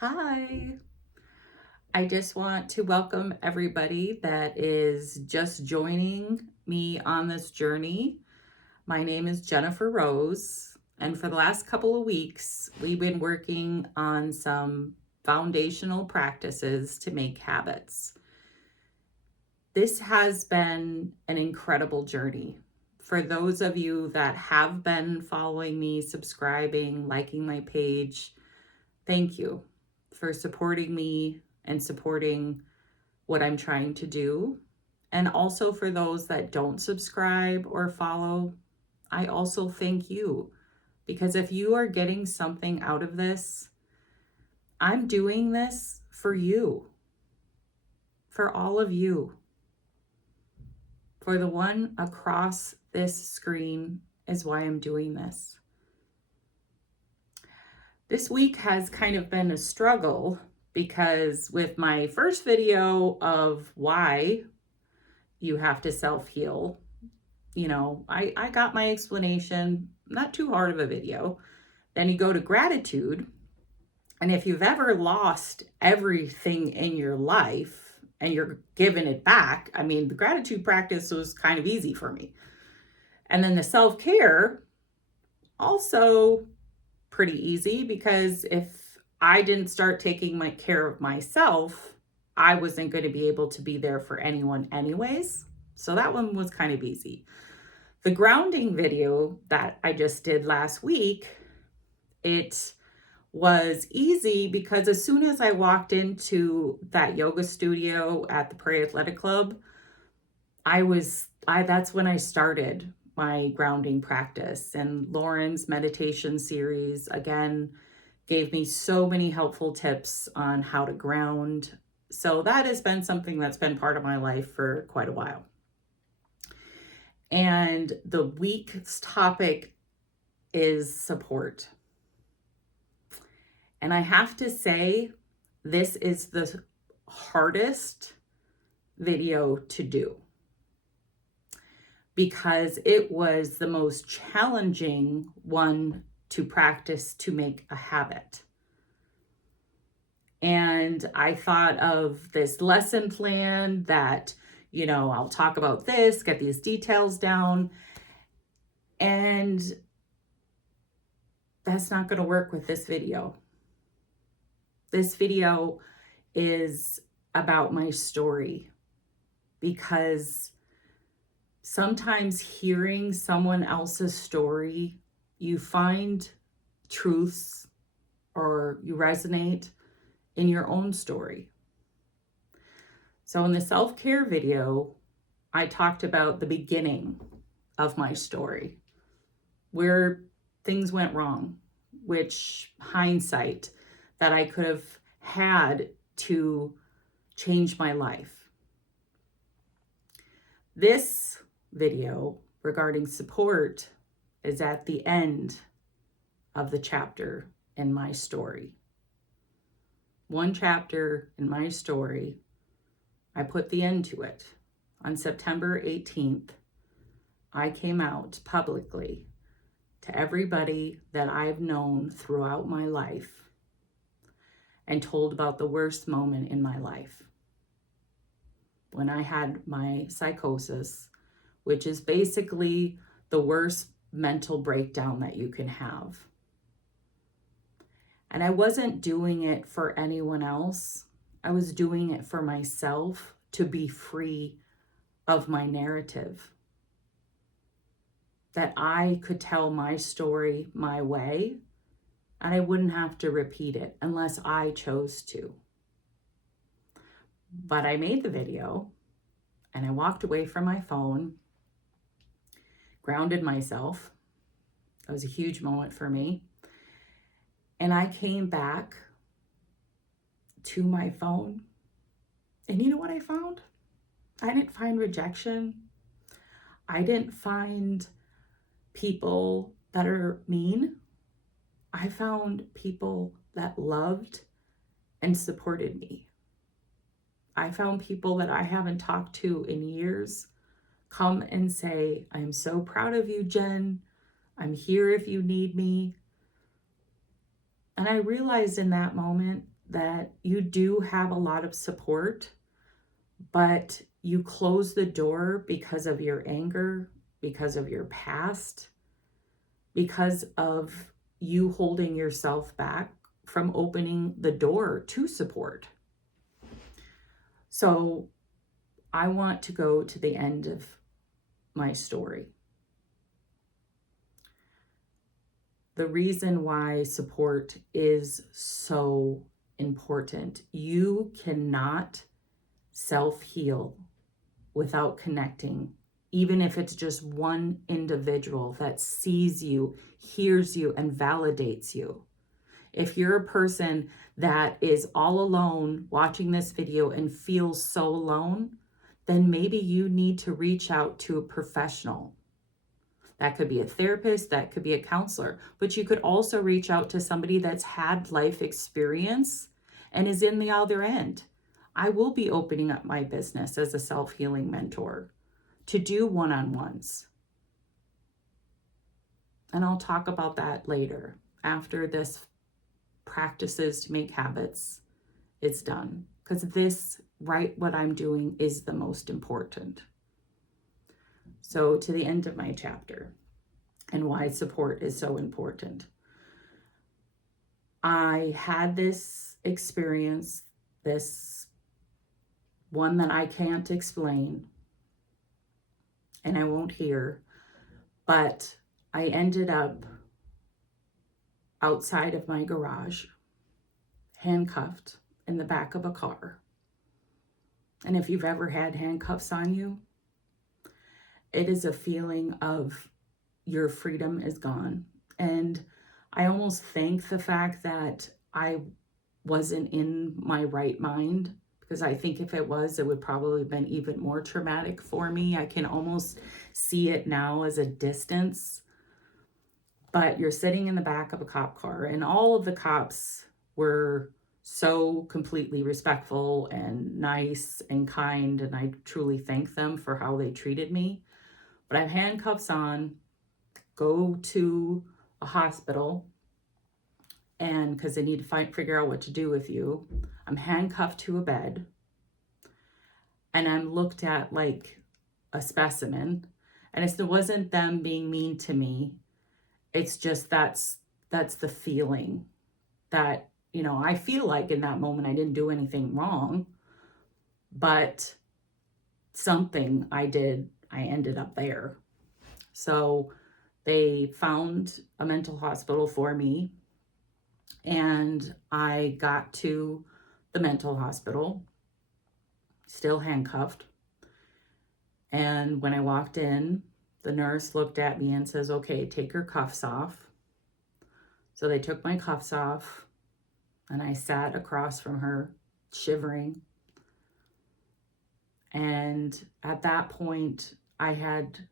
Hi. I just want to welcome everybody that is just joining me on this journey. My name is Jennifer Rose, and for the last couple of weeks, we've been working on some foundational practices to make habits. This has been an incredible journey. For those of you that have been following me, subscribing, liking my page, thank you for supporting me and supporting what I'm trying to do. And also for those that don't subscribe or follow, I also thank you because if you are getting something out of this, I'm doing this for you, for all of you, for the one across this screen is why I'm doing this. This week has kind of been a struggle because with my first video of why you have to self-heal, I got my explanation, not too hard of a video. Then you go to gratitude. And if you've ever lost everything in your life and you're giving it back, the gratitude practice was kind of easy for me. And then the self-care, also pretty easy because if I didn't start taking my care of myself, I wasn't going to be able to be there for anyone anyways. So that one was kind of easy. The grounding video that I just did last week, it was easy because as soon as I walked into that yoga studio at the Prairie Athletic Club, that's when I started my grounding practice. And Lauren's meditation series, again, gave me so many helpful tips on how to ground. So that has been something that's been part of my life for quite a while. And the week's topic is support. And I have to say, this is the hardest video to do because it was the most challenging one to practice to make a habit. And I thought of this lesson plan that, I'll talk about this, get these details down. And that's not going to work with this video. This video is about my story because sometimes hearing someone else's story, you find truths or you resonate in your own story. So in the self-care video, I talked about the beginning of my story, where things went wrong, which hindsight that I could have had to change my life. This video regarding support is at the end of the chapter in my story. One chapter in my story, I put the end to it. On September 18th, I came out publicly to everybody that I've known throughout my life and told about the worst moment in my life. When I had my psychosis, which is basically the worst mental breakdown that you can have. And I wasn't doing it for anyone else. I was doing it for myself to be free of my narrative. That I could tell my story my way and I wouldn't have to repeat it unless I chose to. But I made the video and I walked away from my phone, grounded myself. That was a huge moment for me. And I came back to my phone. And you know what I found? I didn't find rejection. I didn't find people that are mean. I found people that loved and supported me. I found people that I haven't talked to in years come and say, I'm so proud of you, Jen. I'm here if you need me. And I realized in that moment that you do have a lot of support, but you close the door because of your anger, because of your past, because of you holding yourself back from opening the door to support. So I want to go to the end of my story. The reason why support is so important. You cannot self-heal without connecting, even if it's just one individual that sees you, hears you, and validates you. If you're a person that is all alone watching this video and feels so alone, then maybe you need to reach out to a professional. That could be a therapist, that could be a counselor, but you could also reach out to somebody that's had life experience and is in the other end. I will be opening up my business as a self-healing mentor to do one-on-ones. And I'll talk about that later after this practices to make habits is done, because this, right, what I'm doing is the most important. So to the end of my chapter and why support is so important. I had this experience, this one that I can't explain and I won't hear, but I ended up outside of my garage, handcuffed in the back of a car. And if you've ever had handcuffs on you, it is a feeling of your freedom is gone. And I almost thank the fact that I wasn't in my right mind, because I think if it was, it would probably have been even more traumatic for me. I can almost see it now as a distance. But you're sitting in the back of a cop car, and all of the cops were so completely respectful and nice and kind, and I truly thank them for how they treated me. But I have handcuffs on, go to a hospital, and because they need to figure out what to do with you, I'm handcuffed to a bed, and I'm looked at like a specimen. And it wasn't them being mean to me. It's just that's the feeling that, you know, I feel like in that moment I didn't do anything wrong, but something I did, I ended up there. So they found a mental hospital for me, and I got to the mental hospital, still handcuffed. And when I walked in, the nurse looked at me and says, "Okay, take your cuffs off." So they took my cuffs off, and I sat across from her, shivering. And at that point, I had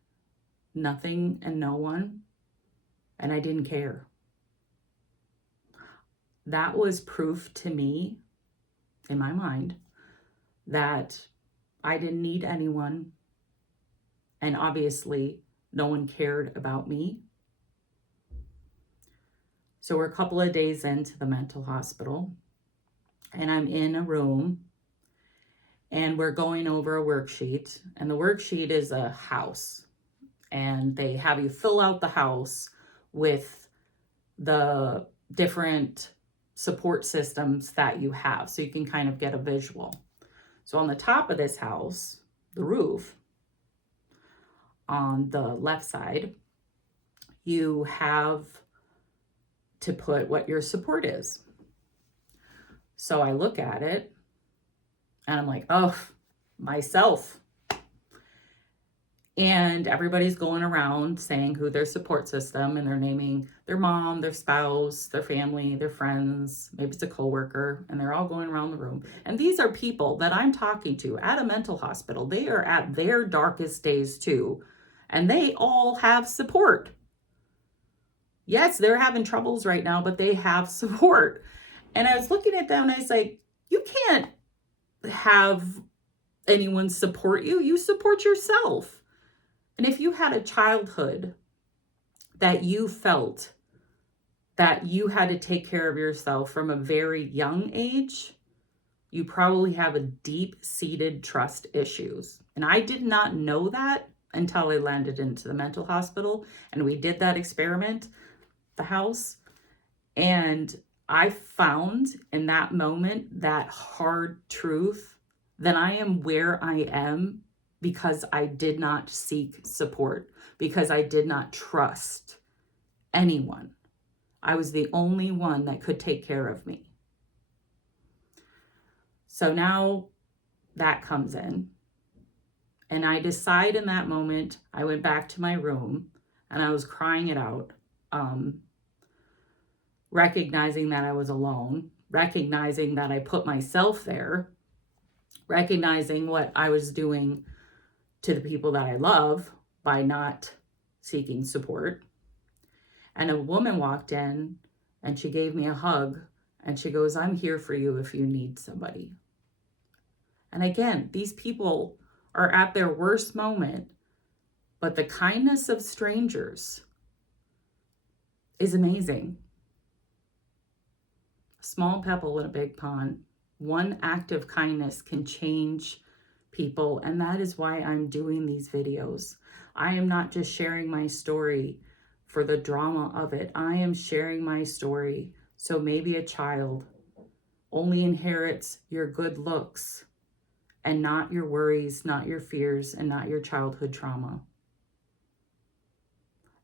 nothing and no one, and I didn't care. That was proof to me, in my mind, that I didn't need anyone, and obviously no one cared about me. So we're a couple of days into the mental hospital, and I'm in a room, and we're going over a worksheet, and the worksheet is a house, and they have you fill out the house with the different support systems that you have, so you can kind of get a visual. So on the top of this house, the roof, on the left side, you have to put what your support is. So I look at it and I'm like, oh, myself. And everybody's going around saying who their support system, and they're naming their mom, their spouse, their family, their friends, maybe it's a coworker, and they're all going around the room. And these are people that I'm talking to at a mental hospital. They are at their darkest days too, and they all have support. Yes, they're having troubles right now, but they have support. And I was looking at them and I was like, you can't have anyone support you. You support yourself. And if you had a childhood that you felt that you had to take care of yourself from a very young age, you probably have a deep-seated trust issues. And I did not know that until I landed into the mental hospital and we did that experiment, the house. And I found in that moment that hard truth that I am where I am because I did not seek support, because I did not trust anyone. I was the only one that could take care of me. So now that comes in. And I decide in that moment, I went back to my room and I was crying it out, recognizing that I was alone, recognizing that I put myself there, recognizing what I was doing to the people that I love by not seeking support. And a woman walked in and she gave me a hug and she goes, "I'm here for you if you need somebody." And again, these people are at their worst moment, but the kindness of strangers is amazing. A small pebble in a big pond. One act of kindness can change people, and that is why I'm doing these videos. I am not just sharing my story for the drama of it. I am sharing my story so maybe a child only inherits your good looks and not your worries, not your fears, and not your childhood trauma.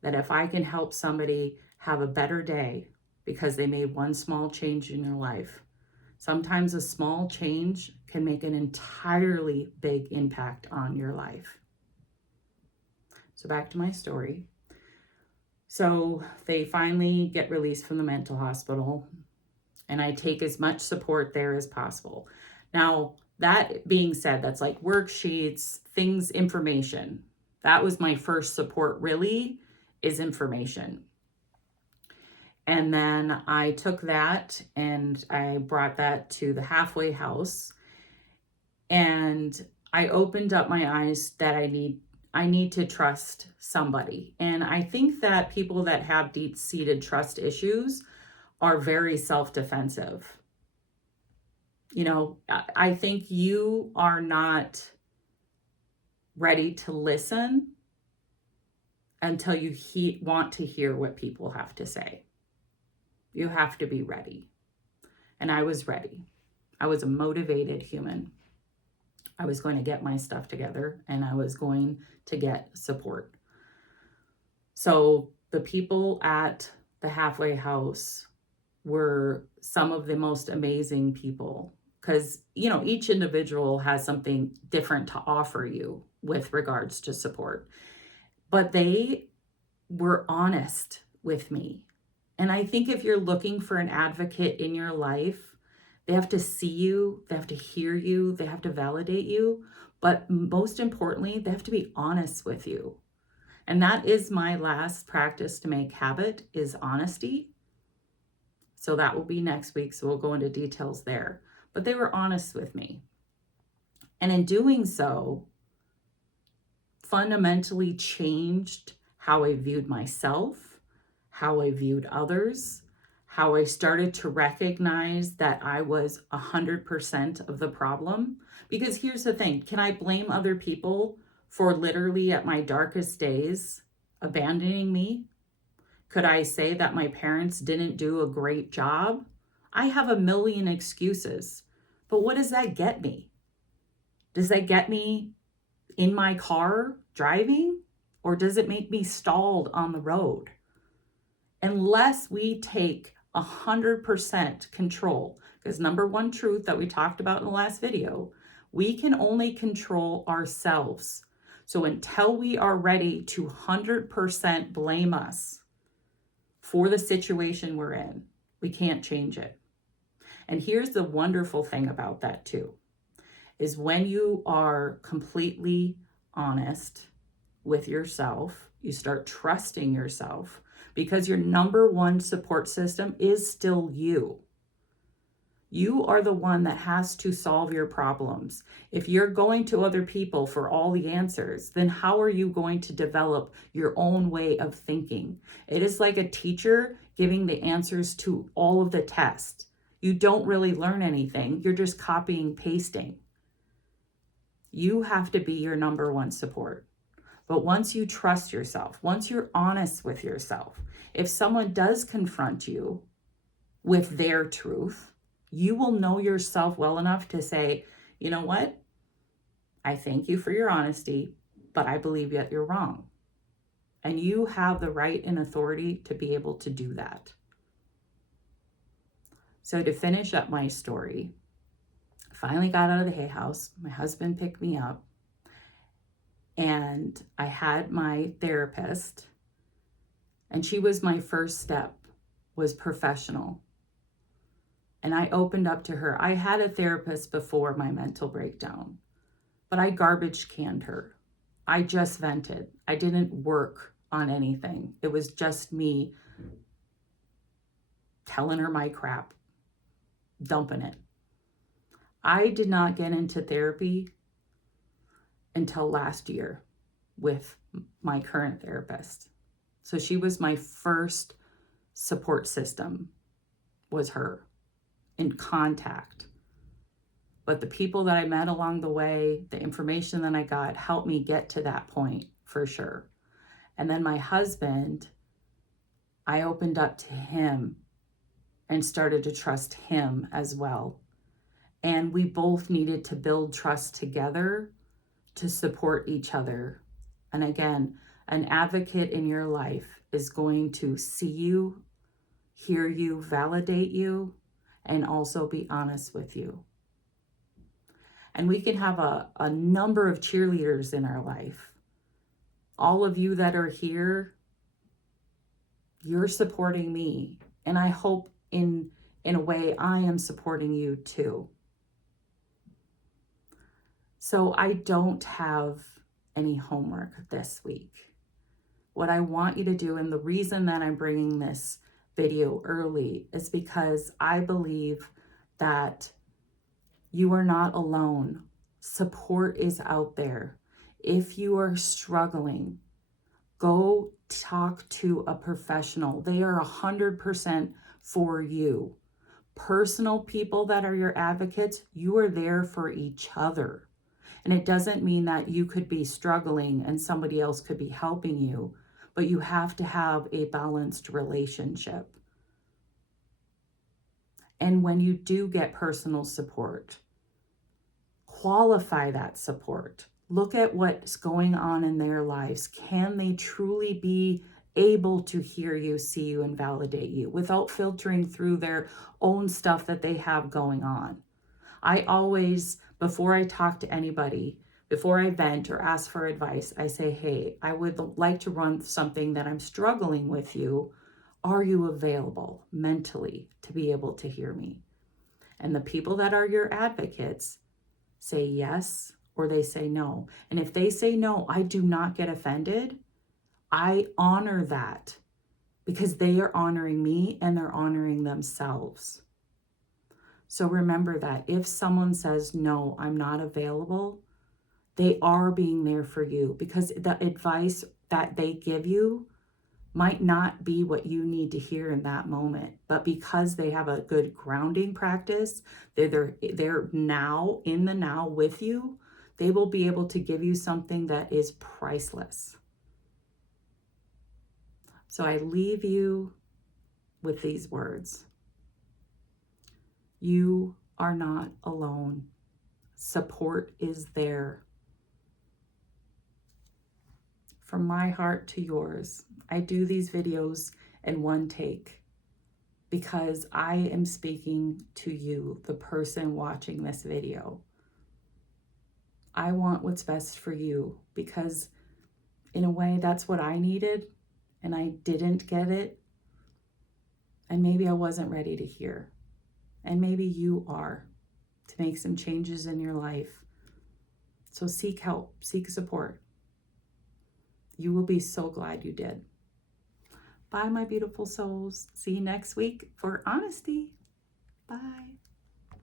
That if I can help somebody have a better day because they made one small change in their life, sometimes a small change can make an entirely big impact on your life. So back to my story. So they finally get released from the mental hospital and I take as much support there as possible. Now, that being said, that's like worksheets, things, information. That was my first support, really, is information. And then I took that and I brought that to the halfway house. And I opened up my eyes that I need to trust somebody. And I think that people that have deep-seated trust issues are very self-defensive. You know, I think you are not ready to listen until you want to hear what people have to say. You have to be ready. And I was ready. I was a motivated human. I was going to get my stuff together and I was going to get support. So the people at the halfway house were some of the most amazing people because, you know, each individual has something different to offer you with regards to support. But they were honest with me. And I think if you're looking for an advocate in your life, they have to see you, they have to hear you, they have to validate you. But most importantly, they have to be honest with you. And that is my last practice to make habit, is honesty. So that will be next week. So we'll go into details there. But they were honest with me. And in doing so, fundamentally changed how I viewed myself, how I viewed others, how I started to recognize that I was 100% of the problem. Because here's the thing, can I blame other people for literally at my darkest days abandoning me? Could I say that my parents didn't do a great job? I have a million excuses, but what does that get me? Does that get me in my car driving, or does it make me stalled on the road? Unless we take 100% control, because number one truth that we talked about in the last video, we can only control ourselves. So until we are ready to 100% blame us for the situation we're in, we can't change it. And here's the wonderful thing about that too, is when you are completely honest with yourself, you start trusting yourself, because your number one support system is still you. You are the one that has to solve your problems. If you're going to other people for all the answers, then how are you going to develop your own way of thinking? It is like a teacher giving the answers to all of the tests. You don't really learn anything. You're just copying, pasting. You have to be your number one support. But once you trust yourself, once you're honest with yourself, if someone does confront you with their truth, you will know yourself well enough to say, you know what? I thank you for your honesty, but I believe that you're wrong. And you have the right and authority to be able to do that. So to finish up my story, I finally got out of the Hay House. My husband picked me up, and I had my therapist, and she was my first step, was professional. And I opened up to her. I had a therapist before my mental breakdown, but I garbage canned her. I just vented. I didn't work on anything. It was just me telling her my crap, dumping it. I did not get into therapy until last year with my current therapist. So she was my first support system, was her, in contact. But the people that I met along the way, the information that I got helped me get to that point for sure. And then my husband, I opened up to him and started to trust him as well. And we both needed to build trust together to support each other. And again, an advocate in your life is going to see you, hear you, validate you, and also be honest with you. And we can have a number of cheerleaders in our life. All of you that are here, you're supporting me. And I hope in a way I am supporting you too. So I don't have any homework this week. What I want you to do, and the reason that I'm bringing this video early, is because I believe that you are not alone. Support is out there. If you are struggling, go talk to a professional. They are 100% for you. Personal people that are your advocates, you are there for each other. And it doesn't mean that you could be struggling and somebody else could be helping you, but you have to have a balanced relationship. And when you do get personal support, qualify that support. Look at what's going on in their lives. Can they truly be able to hear you, see you, and validate you without filtering through their own stuff that they have going on? I always, before I talk to anybody, before I vent or ask for advice, I say, hey, I would like to run something that I'm struggling with you. Are you available mentally to be able to hear me? And the people that are your advocates say yes or they say no. And if they say no, I do not get offended. I honor that because they are honoring me and they're honoring themselves. So remember that if someone says, no, I'm not available, they are being there for you, because the advice that they give you might not be what you need to hear in that moment. But because they have a good grounding practice, they're now in the now with you, they will be able to give you something that is priceless. So I leave you with these words. You are not alone. Support is there. From my heart to yours, I do these videos in one take because I am speaking to you, the person watching this video. I want what's best for you because in a way that's what I needed and I didn't get it. And maybe I wasn't ready to hear. And maybe you are, to make some changes in your life. So seek help, seek support. You will be so glad you did. Bye, my beautiful souls. See you next week for honesty. Bye.